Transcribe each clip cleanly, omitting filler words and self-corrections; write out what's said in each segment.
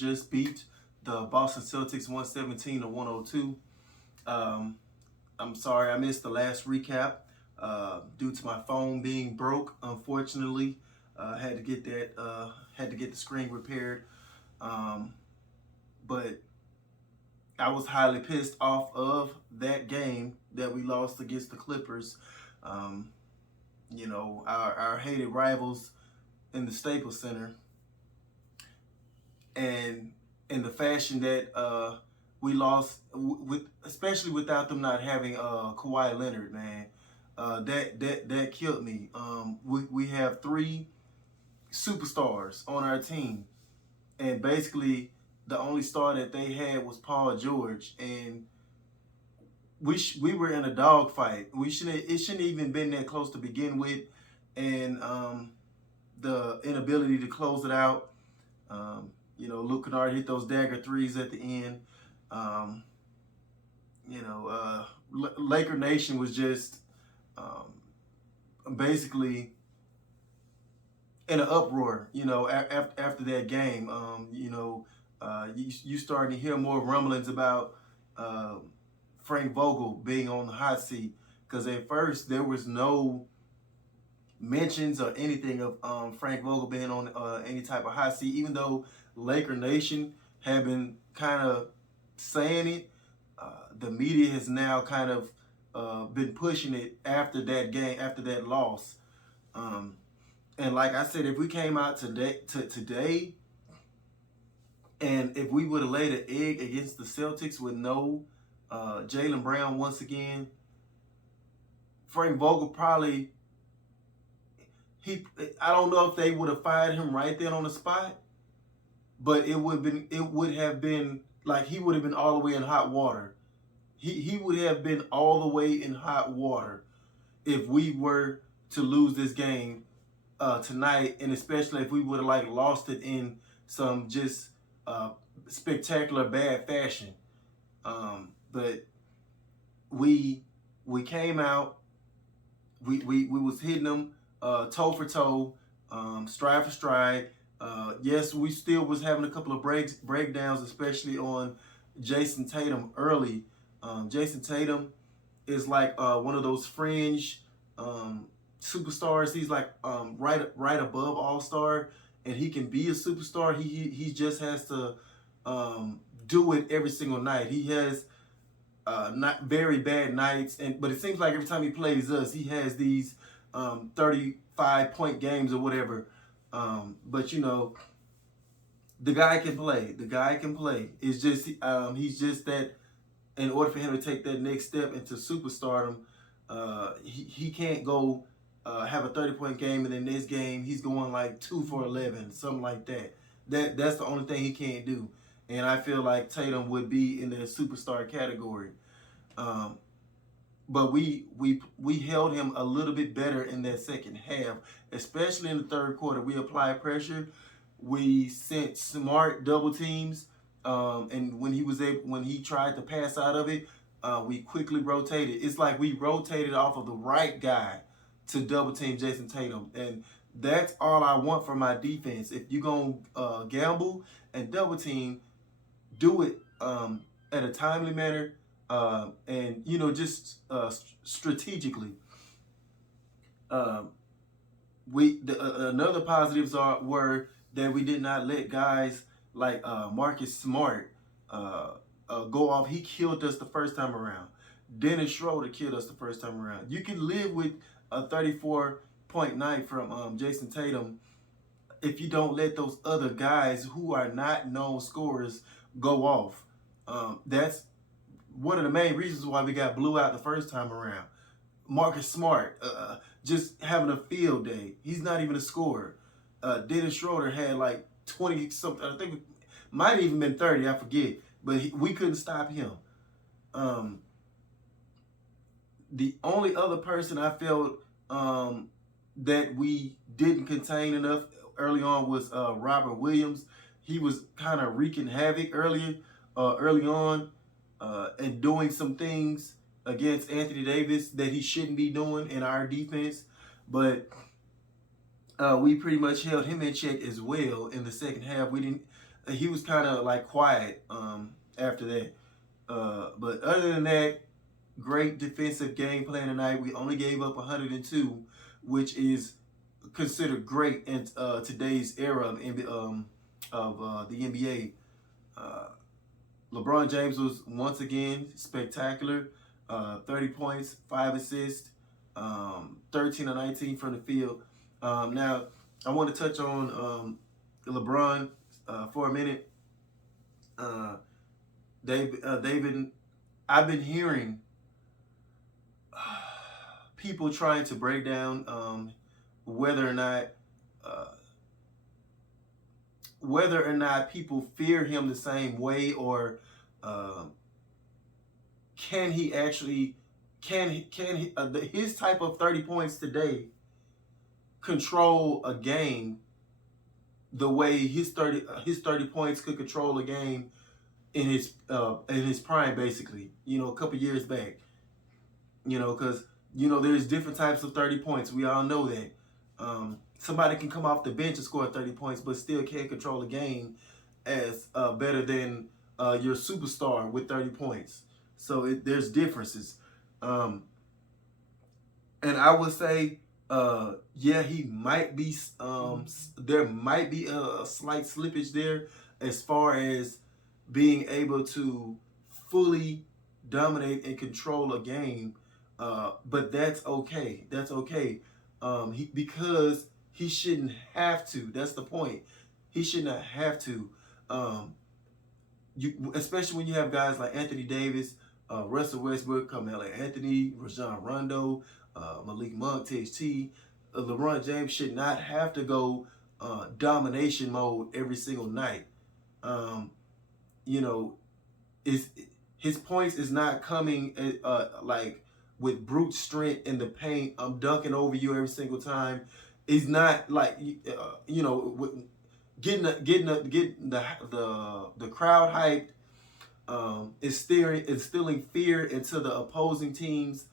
just beat the Boston Celtics 117 to 102. I'm sorry I missed the last recap due to my phone being broke. Unfortunately, had to get that had to get the screen repaired. Um, but I was highly pissed off of that game that we lost against the Clippers. Um, our hated rivals in the Staples Center, and in the fashion that we lost, with especially without them not having Kawhi Leonard, man. That killed me. We have three superstars on our team, and basically the only star that they had was Paul George, and we were in a dogfight. It shouldn't even been that close to begin with, and the inability to close it out. Luke Kennard hit those dagger threes at the end. Um, Laker Nation was just basically in an uproar. After that game, you starting to hear more rumblings about Frank Vogel being on the hot seat, because at first there was no mentions or anything of Frank Vogel being on any type of hot seat, even though Laker Nation have been kind of saying it. The media has now kind of been pushing it after that game, after that loss. And like I said, if we came out today, and if we would have laid an egg against the Celtics with no Jaylen Brown once again, Frank Vogel probably, I don't know if they would have fired him right then on the spot, but it would have been like he would have been all the way in hot water. He would have been all the way in hot water if we were to lose this game tonight, and especially if we would have lost it in some just spectacular bad fashion. But we came out, we was hitting them toe for toe, stride for stride. Yes, we still was having a couple of breakdowns, especially on Jason Tatum early. Jason Tatum is like one of those fringe superstars. He's like right above All-Star, and he can be a superstar. He just has to do it every single night. He has not very bad nights, but it seems like every time he plays us, he has these 35-point games or whatever. But the guy can play. The guy can play. It's just he's just that. In order for him to take that next step into superstardom, he can't go have a 30-point game, and then this game he's going like 2 for 11, something like that. That's the only thing he can't do. And I feel like Tatum would be in the superstar category. But we held him a little bit better in that second half, especially in the third quarter. We applied pressure. We sent smart double teams, and when he tried to pass out of it, we quickly rotated. It's like we rotated off of the right guy to double team Jason Tatum, and that's all I want from my defense. If you're gonna gamble and double team, do it at a timely manner, and just strategically. Another positives were that we did not let guys like Marcus Smart go off. He killed us the first time around. Dennis Schroeder killed us the first time around. You can live with a 34-point night from Jason Tatum if you don't let those other guys who are not known scorers go off. That's one of the main reasons why we got blew out the first time around. Marcus Smart just having a field day. He's not even a scorer. Dennis Schroeder had like 20 something. I think it might have even been 30. I forget. But we couldn't stop him. The only other person I felt that we didn't contain enough early on was Robert Williams. He was kind of wreaking havoc early on, and doing some things against Anthony Davis that he shouldn't be doing in our defense. But we pretty much held him in check as well in the second half. We didn't. he was kind of like quiet after that. But other than that, great defensive game plan tonight. We only gave up 102, which is considered great in today's era of the NBA. Uh, LeBron James was once again spectacular. 30 points, 5 assists, 13 or 19 from the field. Now, I want to touch on LeBron for a minute. David, I've been hearing people trying to break down whether or not uh, people fear him the same way, or um, can he actually his type of 30 points today control a game the way his 30 points could control a game in his prime, basically, a couple years back. Because there's different types of 30 points. We all know that. Somebody can come off the bench and score 30 points, but still can't control a game as better than your superstar with 30 points. So there's differences. And I would say, yeah, he might be. There might be a slight slippage there as far as being able to fully dominate and control a game. But that's okay. That's okay. Because he shouldn't have to. That's the point. He should not have to. Especially when you have guys like Anthony Davis, Russell Westbrook, Carmelo Anthony, Rajon Rondo, Malik Monk, THT. LeBron James should not have to go domination mode every single night. His points is not coming like with brute strength in the paint. I'm dunking over you every single time. It's not like getting the crowd hyped. Instilling fear into the opposing team's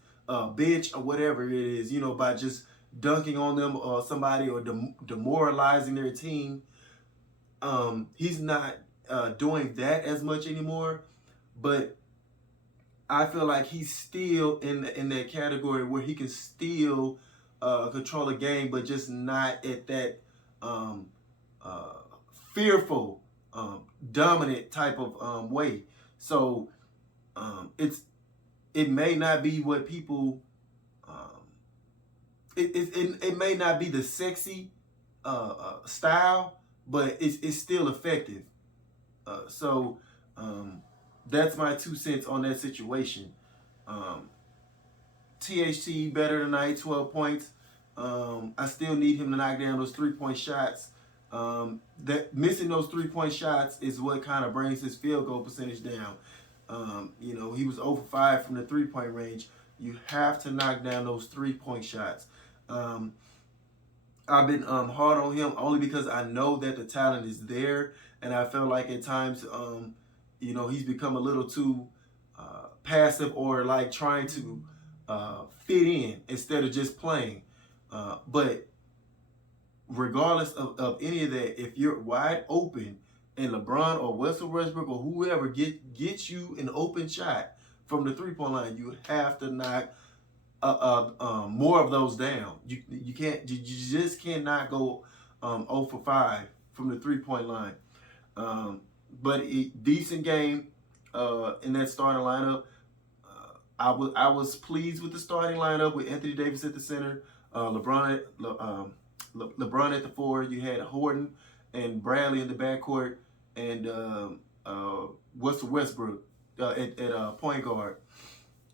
bench or whatever it is. By just dunking on them or somebody, or demoralizing their team. He's not doing that as much anymore, but I feel like he's still in that category where he can still control a game, but just not at that fearful, dominant type of way. So it may not be what people. It may not be the sexy style, but it's still effective. So that's my 2 cents on that situation. THT better tonight, 12 points. I still need him to knock down those 3-point shots. That missing those 3-point shots is what kind of brings his field goal percentage down. He was 0 for 5 from the 3-point range. You have to knock down those 3-point shots. I've been hard on him only because I know that the talent is there, and I feel like at times, he's become a little too passive, or like trying to fit in instead of just playing. But regardless of any of that, if you're wide open and LeBron or Russell Westbrook or whoever gets you an open shot from the 3-point line, you have to knock more of those down. You can't. You just cannot go 0 for 5 from the 3-point line. But a decent game in that starting lineup. I was pleased with the starting lineup with Anthony Davis at the center, LeBron at the 4. You had Horton and Bradley in the backcourt, and Russell Westbrook at point guard.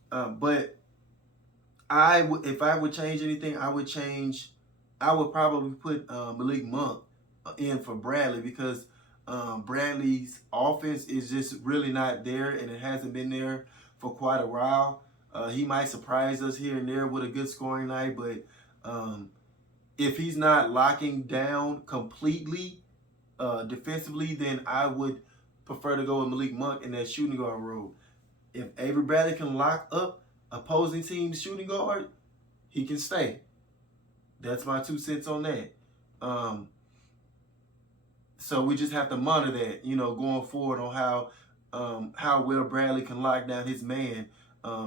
But if I would change anything, I would probably put Malik Monk in for Bradley, because Bradley's offense is just really not there, and it hasn't been there for quite a while. He might surprise us here and there with a good scoring night, but if he's not locking down completely defensively, then I would prefer to go with Malik Monk in that shooting guard role. If Avery Bradley can lock up opposing team's shooting guard, he can stay. That's my 2 cents on that. So we just have to monitor that, going forward on how well Bradley can lock down his man,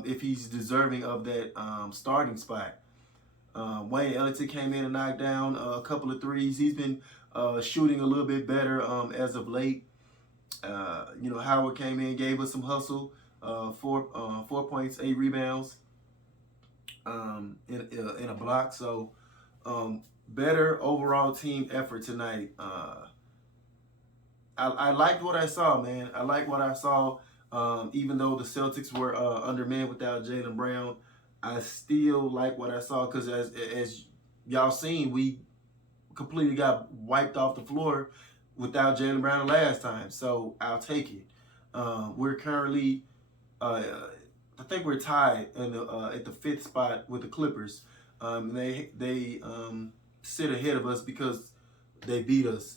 if he's deserving of that starting spot. Wayne Ellington came in and knocked down a couple of threes. He's been shooting a little bit better as of late. Howard came in, gave us some hustle, 4 points, 8 rebounds, in a block. So better overall team effort tonight. I liked what I saw, man. I liked what I saw. Even though the Celtics were undermanned without Jaylen Brown, I still like what I saw because as y'all seen, we completely got wiped off the floor without Jaylen Brown the last time. So I'll take it. We're currently, I think we're tied at the 5th spot with the Clippers. They sit ahead of us because they beat us,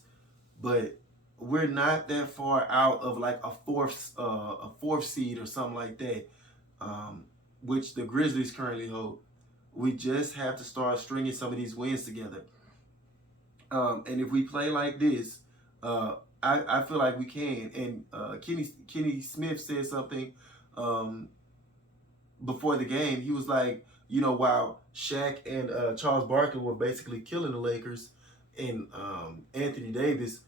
but we're not that far out of like a fourth seed or something like that, which the Grizzlies currently hold. We just have to start stringing some of these wins together. And if we play like this, I feel like we can. And Kenny Smith said something before the game. He was like, while Shaq and Charles Barkley were basically killing the Lakers and Anthony Davis,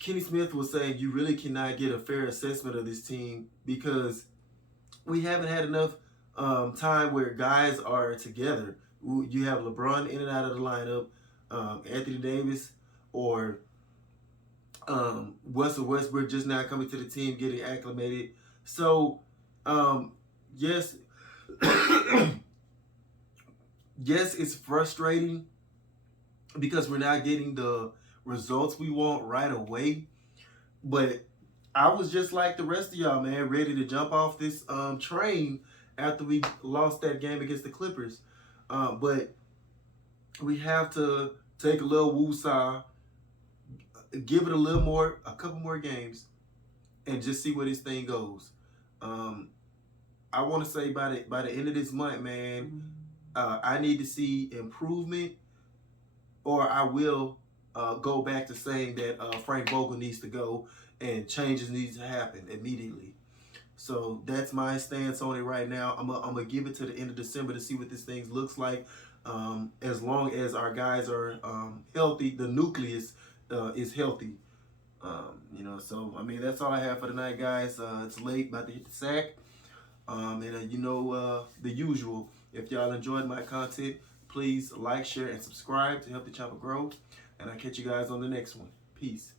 Kenny Smith was saying you really cannot get a fair assessment of this team because we haven't had enough time where guys are together. You have LeBron in and out of the lineup, Anthony Davis or Russell Westbrook just now coming to the team, getting acclimated. So, yes, yes, it's frustrating because we're not getting the results we want right away. But I was just like the rest of y'all, man, ready to jump off this train after we lost that game against the Clippers. But we have to take a little woosah, give it a couple more games, and just see where this thing goes. I want to say by the end of this month, man, I need to see improvement, or I will go back to saying that Frank Vogel needs to go and changes need to happen immediately. So that's my stance on it right now. I'm gonna give it to the end of December to see what this thing looks like. As long as our guys are healthy, the nucleus is healthy. So I mean that's all I have for tonight, guys. It's late, about to hit the sack. The usual. If y'all enjoyed my content, please like, share, and subscribe to help the channel grow. And I'll catch you guys on the next one. Peace.